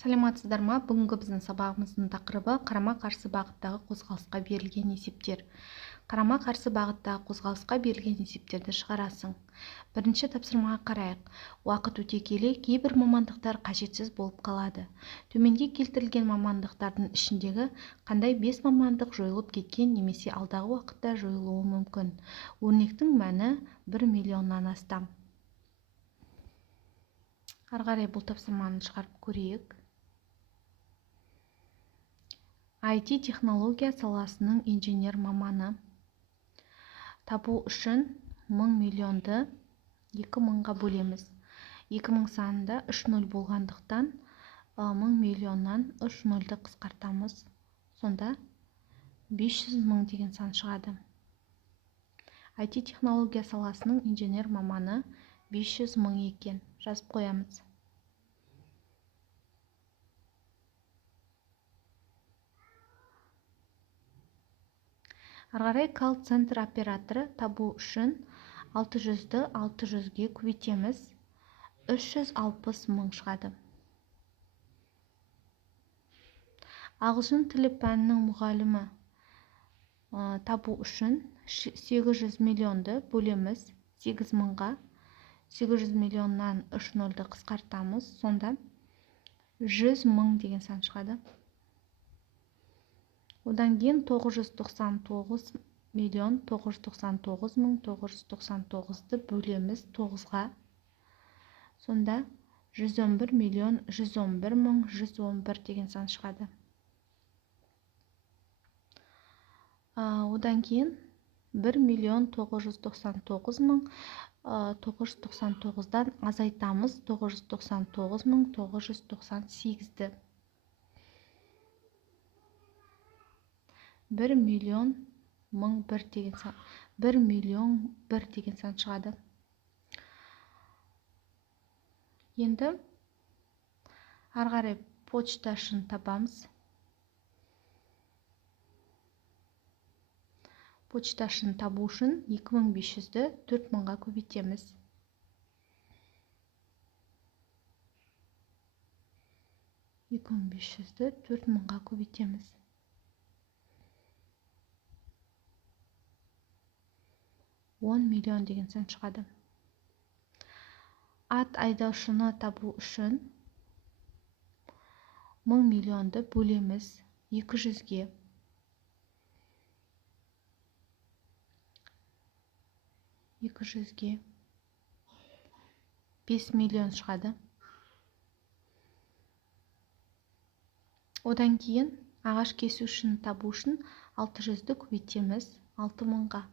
Саламатсыздар ма? Бүгінгі біздің сабағымыздың тақырыбы қарама-қарсы бағыттағы қозғалысқа берілген есептер. Қарама-қарсы бағыттағы қозғалысқа берілген есептерді шығарасың. Бірінші тапсырмаға қарайық. Уақыт өте келе кейбір мамандықтар қажетсіз болып қалады. Төменде келтірілген мамандықтардың ішіндегі қандай 5 мамандық жойылып кеткен немесе алдағы уақытта жойылуы мүмкін? Өрнектің мәні 1 миллионнан астам. Ары қарай бұл тапсырманы шығарып көрейік. IT технология саласының инженер маманы. Табу үшін 1000 миллионды 2000-ға бөлеміз. 2000 санында 3 нөл болғандықтан 1000 миллионнан 3 нөлді қысқартамыз. Сонда 500 мың деген сан шығады. IT технология саласының инженер маманы 500 мың екен. Жазып қоямыз. Ары қарай колл-центр операторы табу үшін 600-ді 600-ге көбейтеміз. 360 мың шығады. Ағылшын тілі пәнінің мұғалімі табу үшін 800 миллионды бөлеміз 8 мыңға. 800 миллионнан 3 нөлді қысқартамыз. Сонда 100 мың деген сан шығады. Одан кейін 999 миллион 999 мың 999-ды бөлеміз 9-ға. Сонда 111 миллион 111 мың 111 деген сан шығады. Одан кейін 1 миллион 999 мың 999-дан азайтамыз 999 мың 998-ді. 1 миллион 1001 деген сан. 1 миллион 1 деген сан шығады. Енді ары қарай почташын табамыз. Почташын табу үшін 2500-ді 4000-ға көбейтеміз. 2500-ді 4000-ға көбейтеміз. 10 миллион деген сан шығады. Ат айдаушыны табу үшін 1000 миллионды бөлеміз 200-ге. 200-ге 5 миллион шығады. Одан кейін ағаш кесушіні табу үшін 600-ді көбейтеміз 6000-ға.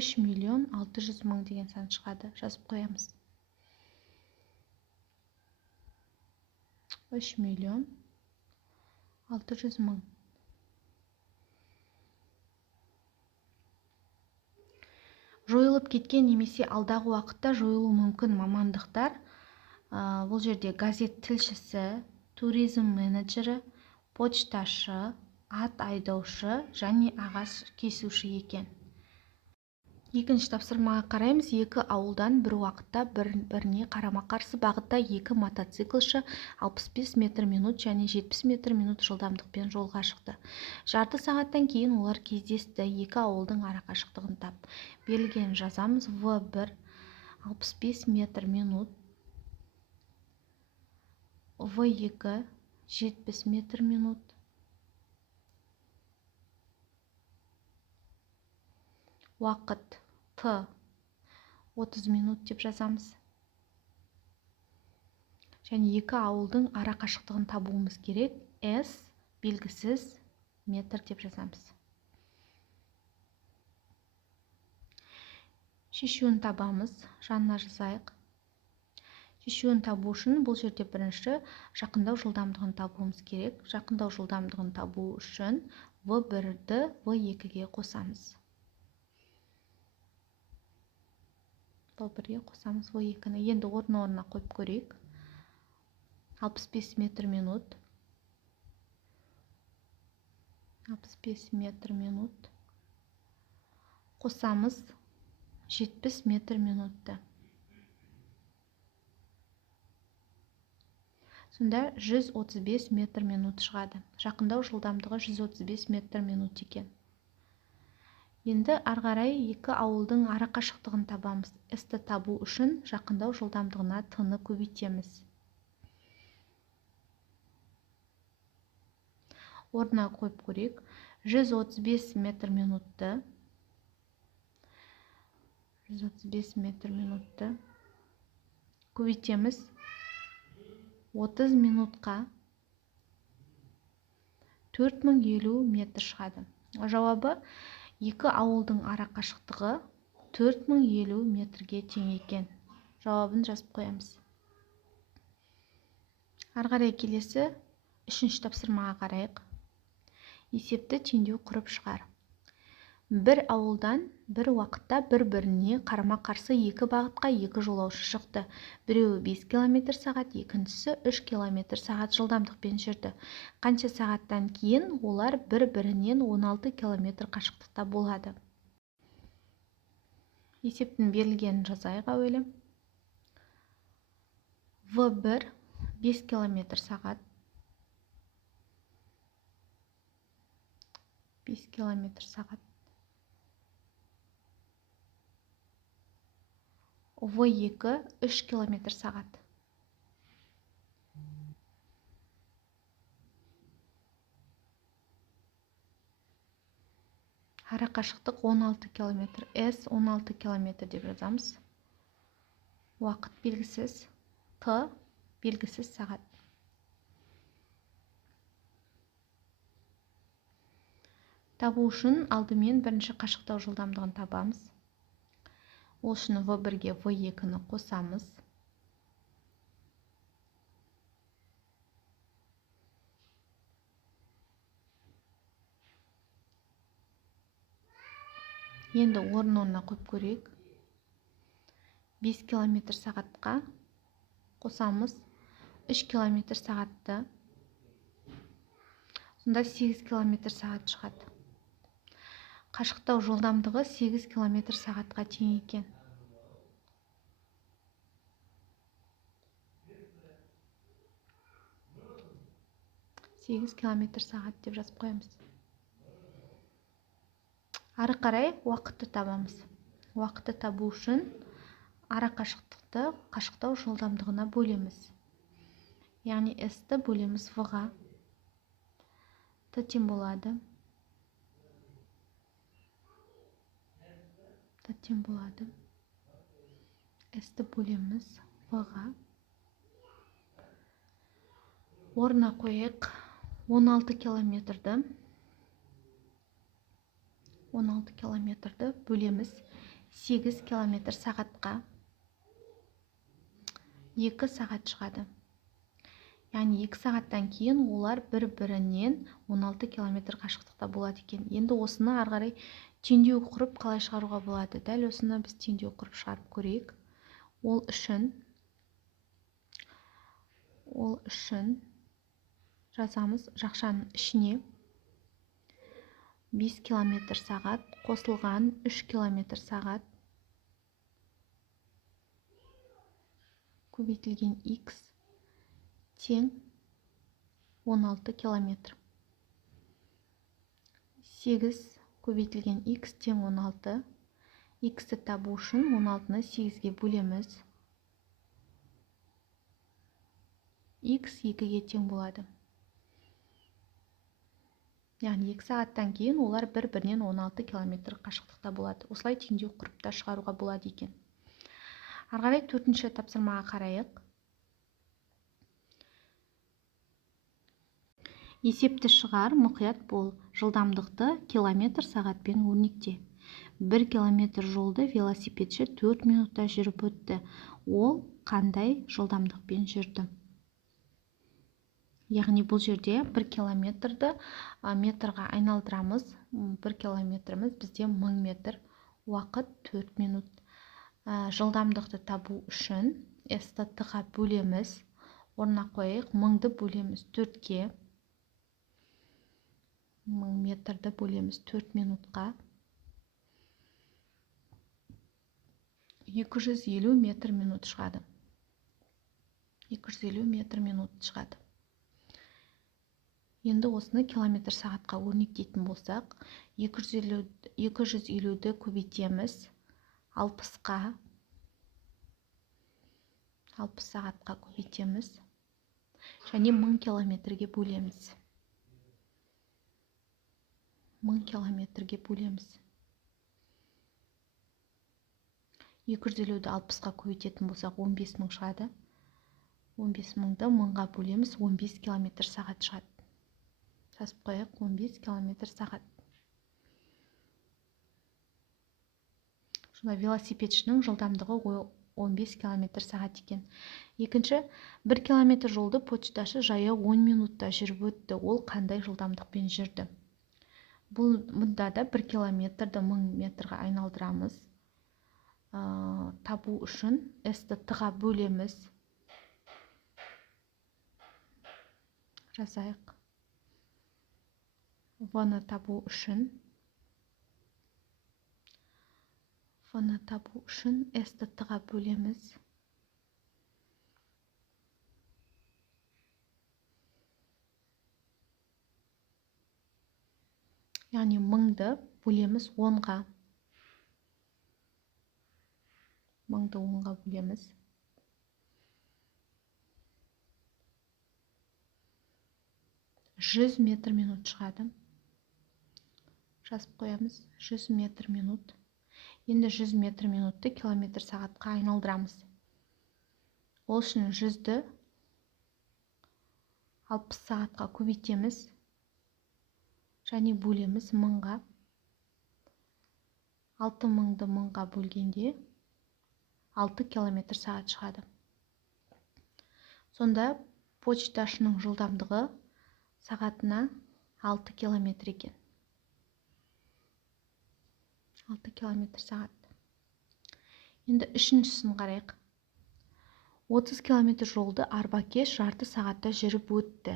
3 миллион 600 мың деген сан шығады. Жазып қоямыз. 3 миллион 600 мың. Жойылып кеткен немесе алдағы уақытта жойылуы мүмкін мамандықтар. Бұл жерде газет тілшісі, туризм менеджері, почташы, ат айдаушы және ағаш кесуші екен. Екінші тапсырмаға қараймыз. Екі ауылдан бір уақытта біріне қарама-қарсы бағытта екі мотоциклші 65 метр минут және 70 метр минут жылдамдықпен жолға шықты. Жарты сағаттан кейін олар кездесті. Екі ауылдың арақашықтығын тап. Берілген жазамыз. В1 65 метр минут, В2 70 метр минут, уақыт Т 30 минут деп жазамыз. Және екі ауылдың арақашықтығын табуымыз керек. С белгісіз метр деп жазамыз. Шешуін табамыз. Жанына жазайық. Шешуін табу үшін бұл жерде бірінші жақындау жылдамдығын табуымыз керек. Жақындау жылдамдығын табу үшін В1-ді В2-ге қосамыз. В1-ге қосамыз В2-ні. Енді орнына қойып көрейік. 65 метр минут. 65 метр минут. Қосамыз 70 метр минутты. Сонда 135 метр минут шығады. Жақындау жылдамдығы 135 метр минут екен. Енді арғарай екі ауылдың ара қашықтығын табамыз. S-ті табу үшін жақындау жылдамдығына T-ны көбейтеміз. Орнына қойып көрейік. 135 метр минутты 135 метр минутты көбейтеміз 30 минутқа 4050 метр шығады. Жауабы екі ауылдың ара қашықтығы 4050 метрге тең екен. Жауабын жазып қоямыз. Арғарай келесі үшінші тапсырмаға қарайық. Есепті теңдеу құрып шығар. Бір ауылдан бір уақытта бір-біріне қарама-қарсы екі бағытқа екі жолаушы шықты. Біреуі 5 км сағат, екіншісі 3 км сағат жылдамдықпен жүрді. Қанша сағаттан кейін олар бір-бірінен 16 км қашықтықта болады. Есептің берілгенін жазайық әуелі. В1 5 км сағат, 5 км сағат. В2 3 км сағат. Ара қашықтық 16 км. S 16 км деп жазамыз. Уақыт белгісіз. T белгісіз сағат. Табу үшін алдымен бірінші қашықтау жылдамдығын табамыз. Ол үшін V1-ге V2-ні қосамыз. Енді орнына қойып көрейік. 5 км сағатқа қосамыз. 3 км сағатты. Сонда 8 км сағат шығады. Қашықтау жылдамдығы 8 км сағатқа тең екен. Сегіз км сағат деп жазып қоямыз. Ары қарай уақытты табамыз. Уақытты табу үшін ара қашықтықты қашықтау жылдамдығына бөлеміз. Яғни S-ті бөлеміз V-ға. T тең болады. T тең болады. S-ті бөлеміз V-ға. Орнына қойық 16 километрді. 16 километрді бөлеміз 8 км сағатқа. 2 сағат шығады. Яғни 2 сағаттан кейін олар бір-бірінен 16 км қашықтықта болады екен. Енді осыны арғарай теңдеу құрып қалай шығаруға болады? Дәл осыны біз теңдеу құрып шығарып көрейік. Ол үшін жазамыз жақшаның ішіне 5 км сағат қосылған 3 км сағат көбейтілген x тең 16 км. 8 көбейтілген x тең 16. X-ті табу үшін 16-ны 8-ге бөлеміз. X 2-ге тең болады. Яғни 2 сағаттан кейін олар бір-бірінен 16 км қашықтықта болады. Осылай теңдеу құрып та шығаруға болады екен. Арғарай 4-ші тапсырмаға қарайық. Есепті шығар, мұқият бол. Жылдамдықты км сағатпен өрнекте. 1 км жолды велосипедші 4 минутта жүріп өтті. Ол қандай жылдамдықпен жүрді? Яғни бұл жерде 1 километрді метрға айналдырамыз. 1 километріміз бізде 1000 метр. Уақыт 4 минут. Жылдамдықты табу үшін S-ті T-ға бөлеміз. Орнына қойық. 1000-ды бөлеміз 4-ке. 1000 метрді бөлеміз 4 минутқа. 250 метр минут шығады. 250 метр минут шығады. Енді осыны километр сағатқа өрнектейтін болсақ, 250-ді көбейтеміз 60-қа, 60 сағатқа көбейтеміз, және 1000 километрге бөлеміз. 1000 километрге бөлеміз. 250-ді 60-қа көбейтетін болсақ, 15 000 шығады. 15 000-ды 1000-ға бөлеміз, 15 километр сағат шығады. Жазып қояйық, 15 километр сағат. Сонда велосипедшінің жылдамдығы 15 километр сағат екен. Екінші, 1 километр жолды почташы жаяу 10 минутта жүріп өтті. Ол қандай жылдамдықпен жүрді? Бұнда да 1 километрді 1000 метрға айналдырамыз. Табу үшін S-ті Т-ға бөлеміз. Жазайық. В-ны табу үшін S-ті Т-ға бөлеміз. Яғни 1000-ды бөлеміз 10-ға. 1000-ды 10-ға бөлеміз. 100 метр минут шығады. Жазып қоямыз. 100 метр минут. Енді 100 метр минутты километр сағатқа айналдырамыз. Ол үшін 100-ді 60 сағатқа көбейтеміз. Және бөлеміз 1000-ға. 6000-ды 1000-ға бөлгенде 6 километр сағат шығады. Сонда почташының жылдамдығы сағатына 6 километр екен. 6 километр сағат. Енді үшіншісін қарайық. 30 километр жолды арбакеш жарты сағатта жүріп өтті.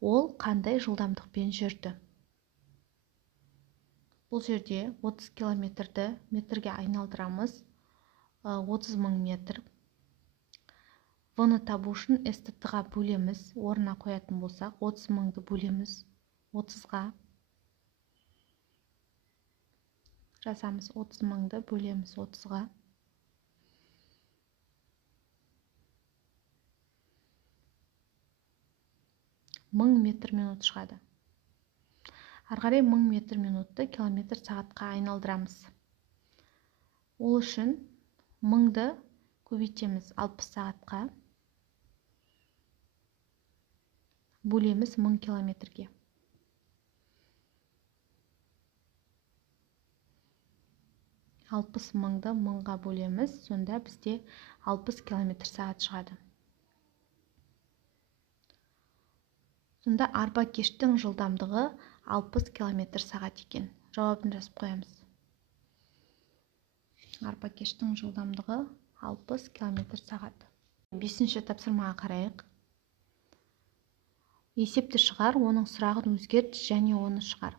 Ол қандай жылдамдықпен жүрді? Бұл жерде 30 километрді метрге айналдырамыз. 30 000 метр. В-ны табу үшін S-ті Т-ға бөлеміз. Орнына қоятын болсақ, 30 000-ды бөлеміз 30-ға. Жазамыз, 30 000-ды бөлеміз 30-ға. 1000 метр минут шығады. Арғарай 1000 метр минутты километр сағатқа айналдырамыз. Ол үшін 1000-ды көбейтеміз 60 сағатқа. Бөлеміз 1000 километрге. 60 000-ды 1000-ға бөлеміз. Сонда бізде 60 километр сағат шығады. Сонда арбакештің жылдамдығы 60 километр сағат екен. Жауабын жазып қоямыз. Арбакештің жылдамдығы 60 километр сағат. 5-ші тапсырмаға қарайық. Есепті шығар, оның сұрағын өзгерт және оны шығар.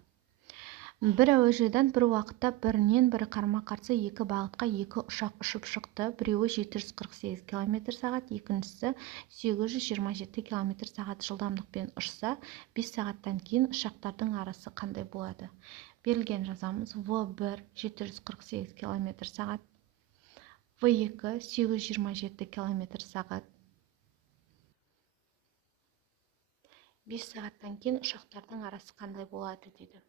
Бір әуежайдан бір уақытта бірінен бірі қарама-қарсы екі бағытқа екі ұшақ ұшып шықты. Біреуі 748 км сағат, екіншісі 827 км сағат жылдамдықпен ұшса, 5 сағаттан кейін ұшақтардың арасы қандай болады? Берілген жазамыз. В1 748 км сағат, В2 827 км сағат. 5 сағаттан кейін ұшақтардың арасы қандай болады дейді.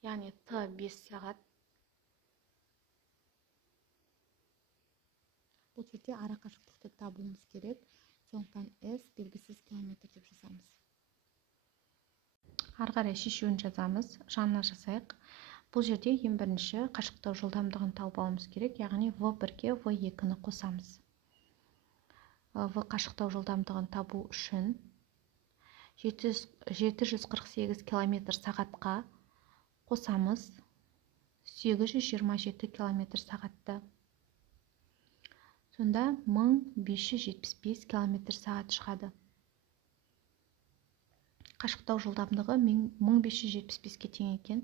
Яғни Т 5 сағат. Бұл жерде ара қашықтықты табуымыз керек. Сондықтан S белгісіз километр деп жазамыз. Ары қарай шешуін жазамыз. Жанына жасайық. Бұл жерде ең бірінші қашықтау жылдамдығын тауып алуымыз керек. Яғни В1-ге В2-ні қосамыз. В қашықтау жылдамдығын табу үшін 748 км сағатқа қосамыз 827 км сағатты. Сонда 1575 км сағат шығады. Қашықтау жылдамдығы 1575-ке тең екен.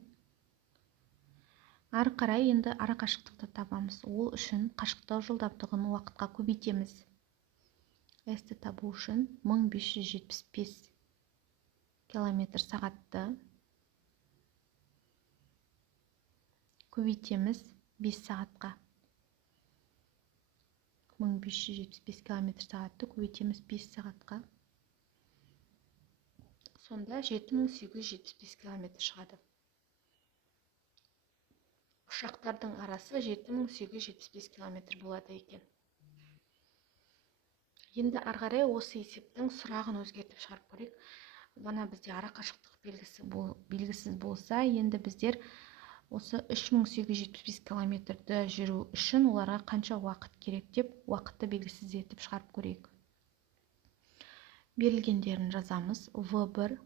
Ары қарай енді ара қашықтықты табамыз. Ол үшін қашықтау жылдамдығын уақытқа көбейтеміз. S-ті табу үшін 1575 км сағатты көбейтеміз 5 сағатқа. 1575 км сағатты көбейтеміз 5 сағатқа. Сонда 7875 км шығады. Ұшақтардың арасы 7875 км болады екен. Енді ары қарай осы есептің сұрағын өзгертіп шығарып көрейік. Бана бізде ара қашықтық белгісіз болса, енді біздер осы 3875 километрді жүру үшін оларға қанша уақыт керек деп уақытты белгісіз етіп шығарып көрейік. Берілгендерін жазамыз. В1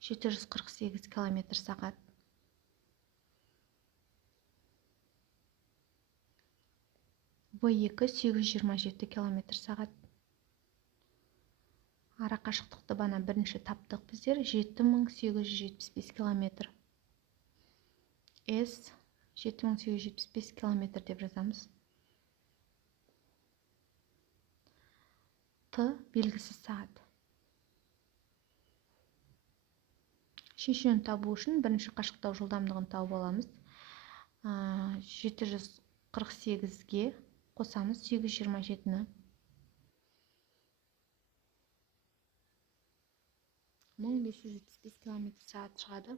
748 км сағат. В2 827 км сағат. Ара қашықтықты бана бірінші таптық біздер 7875 км. С 7875 км деп жазамыз. Т белгісіз сағат. Шешуін табу үшін бірінші қашықтау жылдамдығын тауып аламыз. 748-ге қосамыз 827-ні. 1575 км сағат шығады.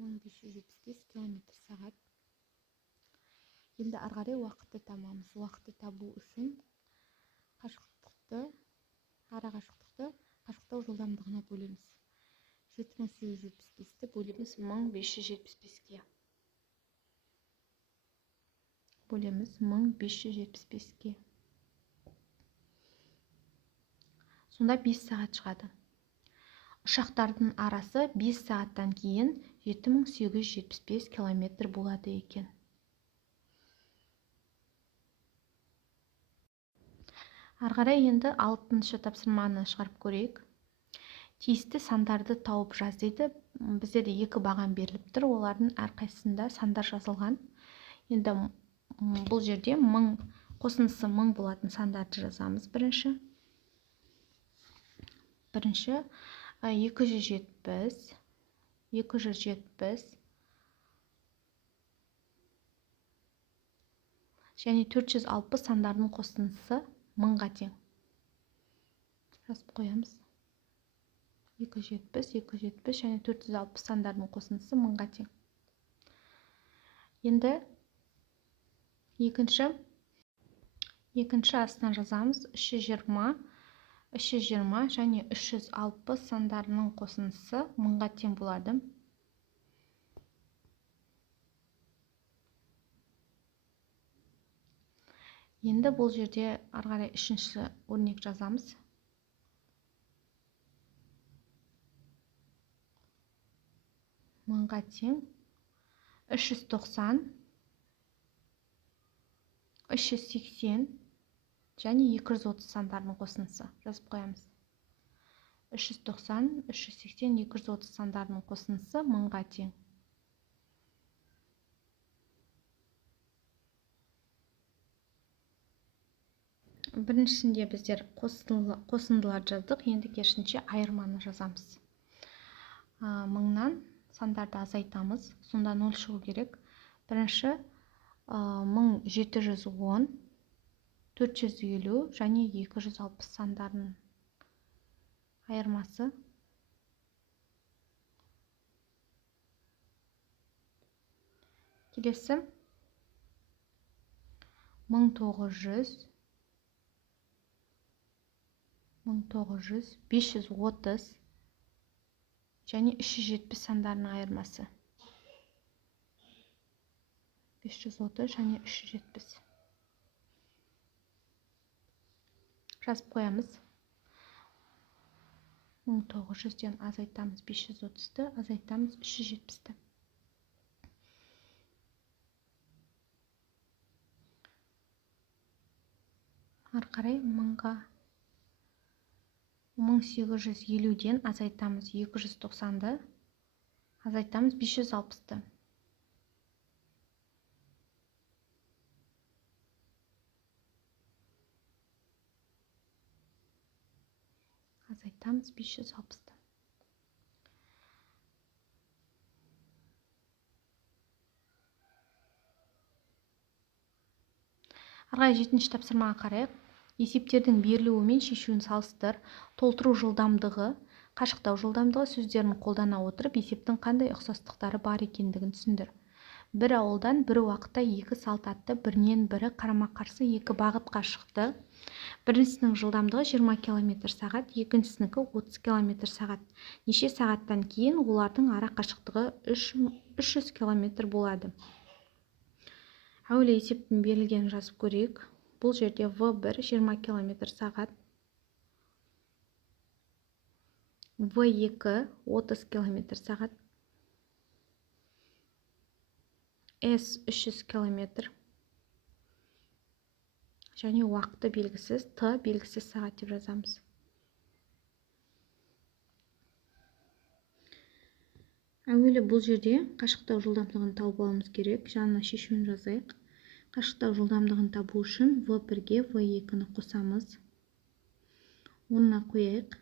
1575 км сағат. Енді ары қарай уақытты табамыз. Уақытты табу үшін ара қашықтықты қашықтау жылдамдығына бөлеміз. 7875-ті бөлеміз 1575-ге. Бөлеміз 1575-ге. Сонда 5 сағат шығады. Ұшақтардың арасы 5 сағаттан кейін 7875 км болады екен. Ары қарай енді 6-шы тапсырманы шығарып көрейік. Тиісті сандарды тауып жаз дейді. Біздерде 2 баған беріліп тұр. Олардың әрқайсысында сандар жазылған. Енді бұл жерде қосындысы 1000 болатын сандарды жазамыз. Бірінші 270 және 460 сандардың қосындысы 1000-ға тең. Жазып қоямыз. 270 және 460 сандардың қосындысы 1000-ға тең. Енді екінші астына жазамыз. 320 және 360 сандарының қосындысы 1000-ға тең болады. Енді бұл жерде ары қарай 3-ші өрнек жазамыз. 1000-ға тең 390, 380 және 230 сандарының қосындысы. Жазып қоямыз. 390, 380, 230 сандарының қосындысы 1000-ға тең. Біріншісінде біздер қосындылар жаздық, енді керісінше айырманы жазамыз. 1000-нан сандарды азайтамыз, сонда 0 шығу керек. Бірінші 1710, 450 және 260 сандарының айырмасы. Келесі 1900, 530 және 370 сандарының айырмасы. 530 және 370. Жазып қоямыз. 1900-ден азайтамыз 530-ті, азайтамыз 370-ті. Ары қарай 1000-ға 1850-ден азайтамыз 290-ды, азайтамыз 560-ты. Азайтамыз 560-ты. Арғай 7-ші тапсырмаға қарайық. Есептердің берілуі мен шешуін салыстыр. Толтыру жылдамдығы, қашықтау жылдамдығы сөздерін қолдана отырып, есептің қандай ұқсастықтары бар екендігін түсіндір. Бір ауылдан бір уақытта екі салт атты бірінен бірі қарама-қарсы екі бағытқа шықты. Біріншісінің жылдамдығы 20 км сағат, екіншісінікі 30 км сағат. Неше сағаттан кейін олардың ара қашықтығы 300 км болады. Әуелі есептің берілгенін жазып көрейік. Бұл жерде V1 20 км сағат, V2 30 км сағат, S 300 км және уақыты белгісіз, T белгісіз сағат деп жазамыз. Әуелі бұл жерде қашықтау жылдамдығын тауып алуымыз керек. Жанына шешуін жазайық. Қашықтау жылдамдығын табу үшін V1-ге V2-ні қосамыз. Онына қояйық.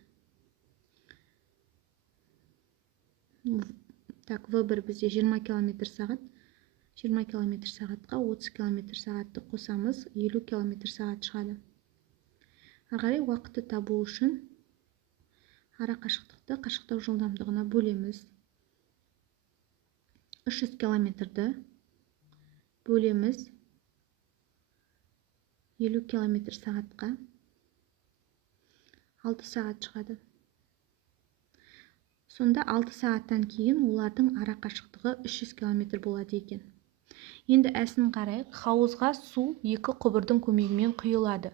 Так, V1 бізде 20 км сағат. 20 км сағатқа 30 км сағатты қосамыз. 50 км сағат шығады. Ағарай уақытты табу үшін ара қашықтықты қашықтау жылдамдығына бөлеміз. 300 км-ді бөлеміз 50 км сағатқа 6 сағат шығады. Сонда 6 сағаттан кейін олардың ара қашықтығы 300 км болады екен. Енді әсін қарайық. Хауызға су екі құбырдың көмегімен құйылады.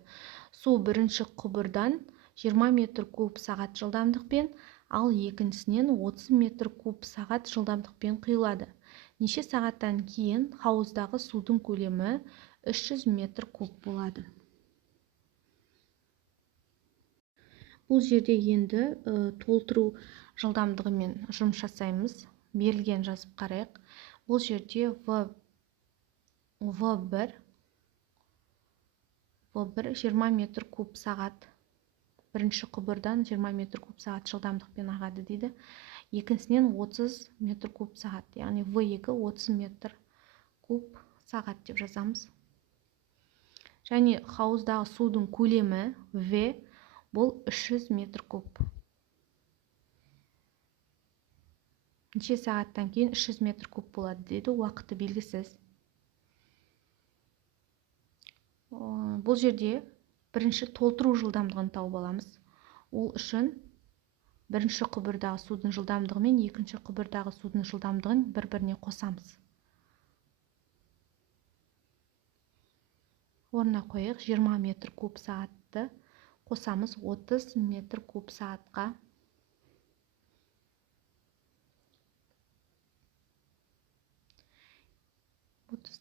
Су бірінші құбырдан 20 метр куб сағат жылдамдықпен, ал екіншісінен 30 метр куб сағат жылдамдықпен құйылады. Неше сағаттан кейін хауыздағы судың көлемі 300 метр куб болады. Бұл жерде енді толтыру жылдамдығымен жұмыс жасаймыз. Берілген жазып қарайық. Бұл жерде V1 20 метр куб сағат. Бірінші құбырдан 20 метр куб сағат жылдамдықпен ағады дейді. Екіншісінен 30 метр куб сағат. Яғни V2 30 метр куб сағат деп жазамыз. Және хауыздағы судың көлемі V бұл 300 метр куб. Неше сағаттан кейін 300 метр куб болады дейді, уақыты белгісіз. Бұл жерде бірінші толтыру жылдамдығын тауып аламыз. Ол үшін бірінші құбырдағы судың жылдамдығы мен екінші құбырдағы судың жылдамдығын бір-біріне қосамыз. Орнына қойық, 20 метр куб сағатты қосамыз 30 метр куб сағатқа.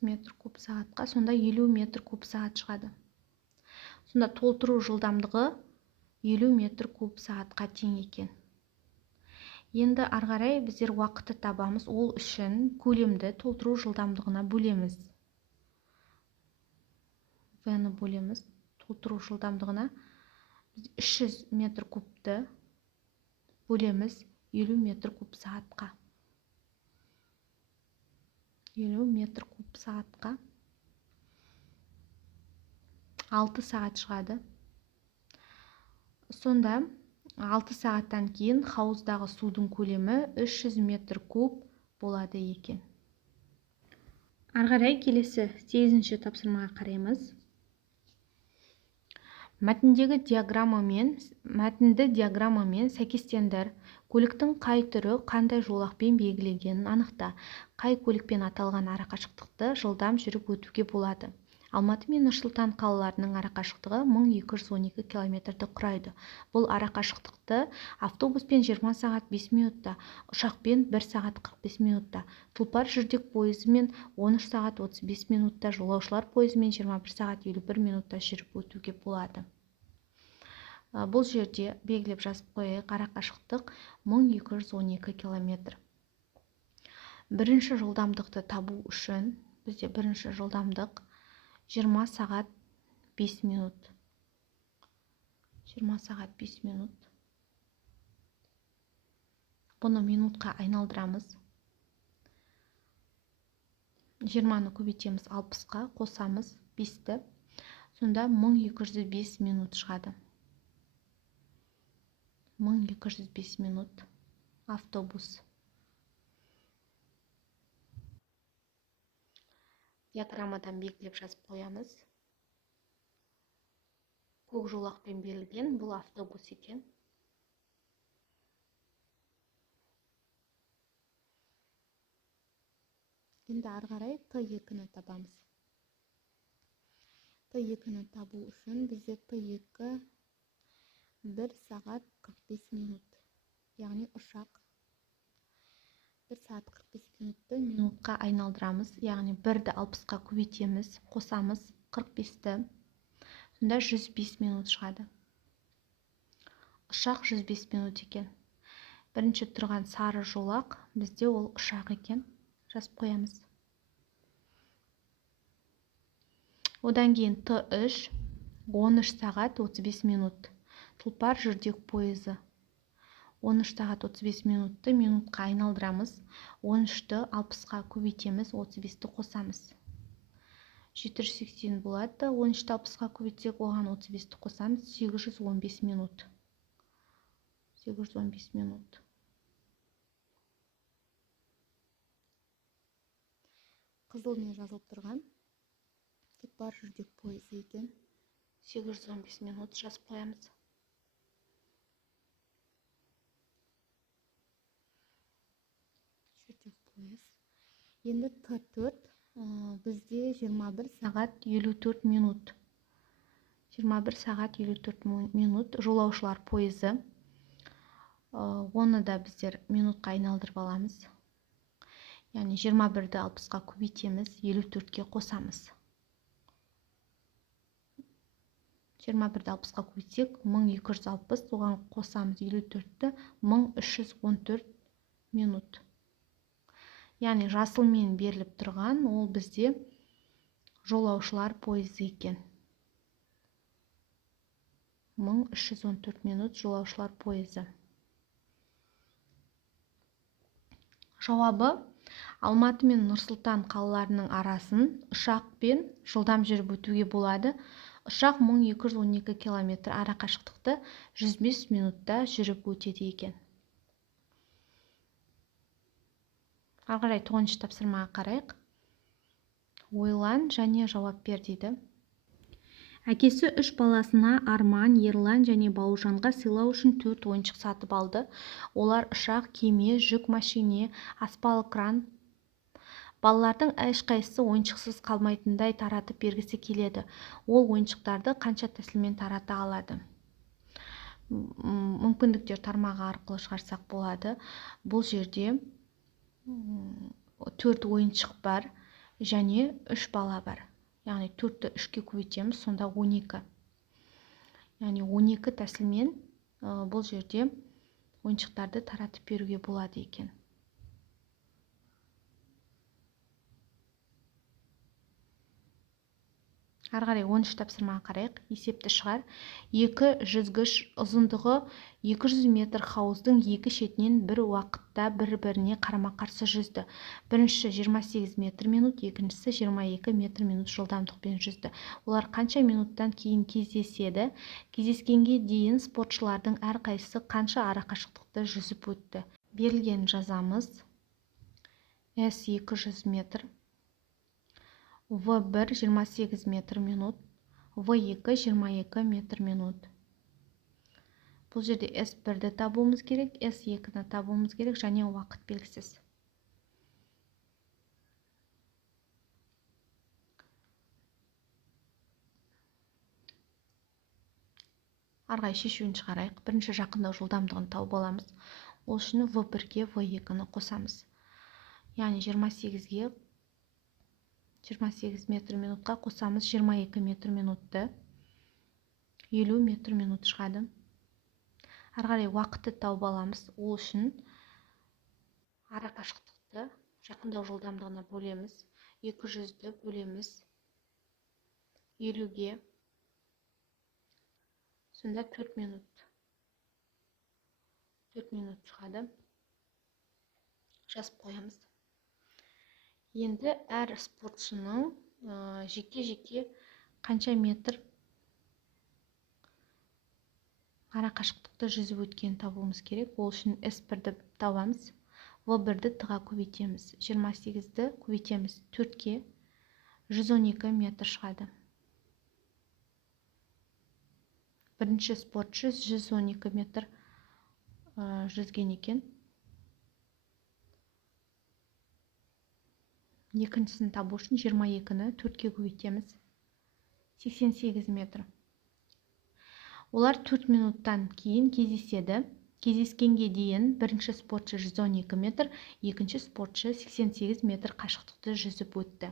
Метр куб сағатқа, сонда 50 метр куб сағат шығады. Сонда толтыру жылдамдығы 50 метр куб сағатқа тең екен. Енді арғарай біздер уақытты табамыз. Ол үшін көлемді толтыру жылдамдығына бөлеміз. V-ні бөлеміз. Толтыру жылдамдығына 300 метр кубты бөлеміз 50 метр куб сағатқа. 50 метр куб сағатқа 6 сағат шығады. Сонда 6 сағаттан кейін хауыздағы судың көлемі 300 метр куб болады екен. Арғарай келесі 8-ші тапсырмаға қараймыз. Мәтінді диаграммамен сәйкестендір. Көліктің қай түрі қандай жолақпен белгіленгенін анықта. Қай көлікпен аталған арақашықтықты жылдам жүріп өтуге болады. Алматы мен Нұр-Сұлтан қалаларының арақашықтығы 1212 км-ді құрайды. Бұл арақашықтықты автобуспен 20 сағат 5 минутта, ұшақпен 1 сағат 45 минутта, тұлпар жүрдек пойызымен 13 сағат 35 минутта, жолаушылар пойызымен 21 сағат 51 минутта жүріп өтуге болады. Бұл жерде белгілеп жазып қояйық, арақашықтық 1212 километр. Бірінші жылдамдықты табу үшін бізде бірінші жылдамдық 20 сағат 5 минут. 20 сағат 5 минут. Бұны минутқа айналдырамыз. 20-ны көбейтеміз 60-қа, қосамыз 5-ті. Сонда 1205 минут шығады. 1205 минут автобус. Диаграммадан белгілеп жазып қоямыз. Көк жолақпен берілген бұл автобус екен. Енді ары қарай Т2-ні табамыз. Т2-ні табу үшін бізде Т2 1 сағат 45 минут. Яғни ұшақ 1 сағат 45 минутты минутқа айналдырамыз. Яғни 1-ді 60-қа көбейтеміз, қосамыз 45-ті. Сонда 105 минут шығады. Ұшақ 105 минут екен. Бірінші тұрған сары жолақ бізде ол ұшақ екен. Жазып қоямыз. Одан кейін Т3 13 сағат 35 минут. Тұлпар жүрдек пойызы. 13 сағат 35 минутты минутқа айналдырамыз. 13-ті 60-қа көбейтеміз, 35-ті қосамыз. 780 болады. 13-ті 60-қа көбейтсек, оған 35-ті қосамыз. 815 минут. 815 минут. Қызылмен жазылып тұрған тұлпар жүрдек пойызы екен. 815 минут жазып қоямыз. Енді Т4 бізде 21 сағат 54 минут. 21 сағат 54 минут жолаушылар пойызы. Оны да біздер минутқа айналдырып аламыз. Яғни 21-ді 60-қа көбейтеміз, 54-ке қосамыз. 21-ді 60-қа көбейтсек, 1260, оған қосамыз 54-ті, 1314 минут. Яғни жасылмен беріліп тұрған, ол бізде жолаушылар пойызы екен. 1314 минут жолаушылар пойызы. Жауабы: Алматы мен Нұр-Сұлтан қалаларының арасын ұшақпен жылдам жүріп өтуге болады. Ұшақ 1212 километр арақашықтықты 105 минутта жүріп өтеді екен. Ары қарай 9-шы тапсырмаға қарайық. Ойлан және жауап бер дейді. Әкесі 3 баласына Арман, Ерлан және Бауыржанға сыйлау үшін 4 ойыншық сатып алды. Олар ұшақ, кеме, жүк машине, аспалы кран. Балалардың ешқайсысы ойыншықсыз қалмайтындай таратып бергісі келеді. Ол ойыншықтарды қанша тәсілмен тарата алады? Мүмкіндіктер тармағы арқылы шығарсақ болады. Бұл жерде 4 ойыншық бар және 3 бала бар. Яғни 4-ті 3-ке көбейтеміз, сонда 12. Яғни 12 тәсілмен бұл жерде ойыншықтарды таратып беруге болады екен. Ары қарай 13 тапсырмаға қарайық. Есепті шығар. 2 жүзгіш ұзындығы 200 метр хауыздың екі шетінен бір уақытта бір-біріне қарама-қарсы жүзді. Біріншісі 28 метр минут, екіншісі 22 метр минут жылдамдықпен жүзді. Олар қанша минуттан кейін кездеседі? Кездескенге дейін спортшылардың әрқайсысы қанша арақашықтықты жүзіп өтті? Берілген жазамыз. С 200 метр. В1 28 метр минут, В2 22 метр минут. Бұл жерде S1-ді табуымыз керек, S2-ні табуымыз керек, және уақыт белгісіз. Арғай шешуін шығарайық. Бірінші жақындау жылдамдығын тауып аламыз. Ол үшін V1-ге V2-ні қосамыз. Яғни 28 метр минутқа қосамыз 22 метр минутты. 50 метр минут шығады. ары қарай уақытты тауып аламыз. Ол үшін ара қашықтықты жақындау жылдамдығына бөлеміз. 200-ді бөлеміз 50-ге. Сонда 4 минут. 4 минут шығады. Жазып қоямыз. Енді әр спортшының жеке-жеке қанша метр ара қашықтықты жүзіп өткен табуымыз керек. Ол үшін S1-ді табамыз. V1-ді т-ға көбейтеміз. 28-ді көбейтеміз 4-ке. 112 метр шығады. Бірінші спортшы 112 метр жүзген екен. Екіншісін табу үшін 22-ні 4-ке көбейтеміз. 88 метр. Олар 4 минуттан кейін кездеседі. Кездескенге дейін бірінші спортшы 112 метр, екінші спортшы 88 метр қашықтықты жүзіп өтті.